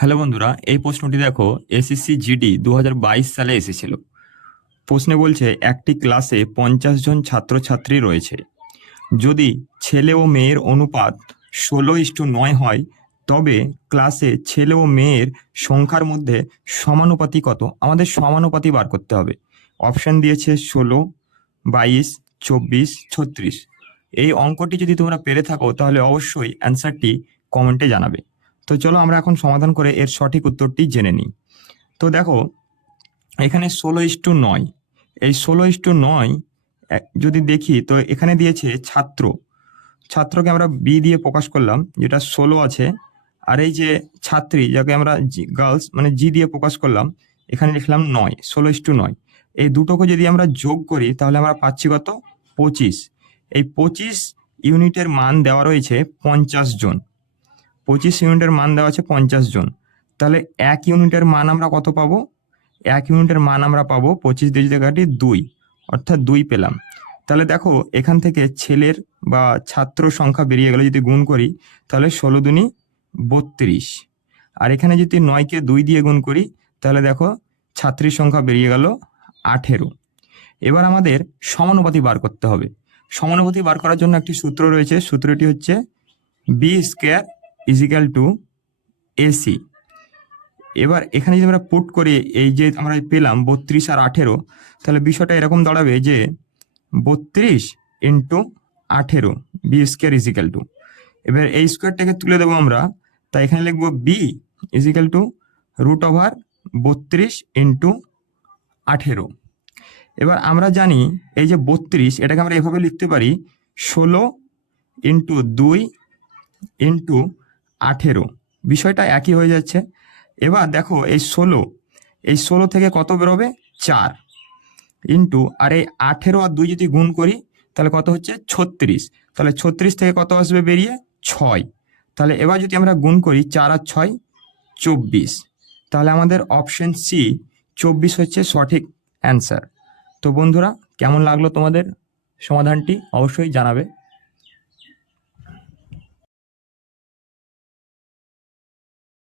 Hello বন্ধুরা, এই প্রশ্নটি দেখো এসএসসি জিডি 2022 সালে এসেছিল। প্রশ্নে বলছে একটি ক্লাসে 50 জন ছাত্রছাত্রী রয়েছে। যদি ছেলে ও মেয়ের অনুপাত 16:9 হয়, তবে ক্লাসে ছেলে ও মেয়ের সংখ্যার মধ্যে সমানুপাতি কত? আমাদের সমানুপাতি বার করতে হবে। অপশন দিয়েছে 16, 22, 24, 36। এই অঙ্কটি যদি তোমরা পেরে থাকো তাহলে অবশ্যই অ্যান্সারটি কমেন্টে জানাবে। তো চলো আমরা এখন সমাধান করে এর সঠিক উত্তরটি জেনে নিই। তো দেখো, এখানে 16:9, এই 16:9 যদি দেখি তো এখানে দিয়েছে ছাত্র। ছাত্রকে আমরা বি দিয়ে প্রকাশ করলাম, যেটা 16 আছে। আর এই যে ছাত্রী, যাকে আমরা গার্লস মানে জি দিয়ে প্রকাশ করলাম, এখানে লিখলাম 9, 16:9। এই দুটোকে যদি আমরা যোগ করি তাহলে আমরা পাচ্ছি কত? 25। এই 25 ইউনিটের মান দেওয়া রয়েছে 50 জন। 25 ইউনিটের মান দেওয়া আছে 50 জন। তাহলে 1 ইউনিটের মান আমরা কত পাবো? 1 ইউনিটের মান আমরা পাবো 25 দিয়ে যদি কাটি 2, অর্থাৎ 2 পেলাম। তাহলে দেখো, এখান থেকে ছেলের বা ছাত্র সংখ্যা বেরিয়ে গেল, যদি গুণ করি তাহলে 16 দুনি 32। আর এখানে যদি 9কে 2 দিয়ে গুণ করি তাহলে দেখো ছাত্রীর সংখ্যা বেরিয়ে গেল 18। এবার আমাদের সমানুপাতি বার করতে হবে। সমানুপাতি বার করার জন্য একটি সূত্র রয়েছে, সূত্রটি হচ্ছে B square equal to AC. এবার এখানে যদি আমরা পুট করি, এই যে আমরা পেলাম 32 আর 18, তাহলে বিষয়টা এরকম দাঁড়াবে যে 32 into 18 B square equal to, এবার এই স্কোয়ারটাকে তুলে দেবো আমরা, তাই এখানে লিখবো B equal to root over 32 into 18। এবার আমরা জানি এই যে 32, এটাকে আমরা এভাবে লিখতে পারি 16 ইন্টু 2 ইন্টু 18। বিষয়টা একই হয়ে যাচ্ছে। এবার দেখো এই 16 থেকে কত বেরোবে? 4 ইন্টু, আর এই 18 আর 2 যদি গুণ করি তাহলে কত হচ্ছে? 36। তাহলে 36 থেকে কত আসবে বেরিয়ে? 6। তাহলে এবার যদি আমরা গুণ করি 4 আর 6, 24। তাহলে আমাদের অপশন সি 24 হচ্ছে সঠিক অ্যান্সার। তো বন্ধুরা, কেমন লাগলো তোমাদের সমাধানটি অবশ্যই জানাবে।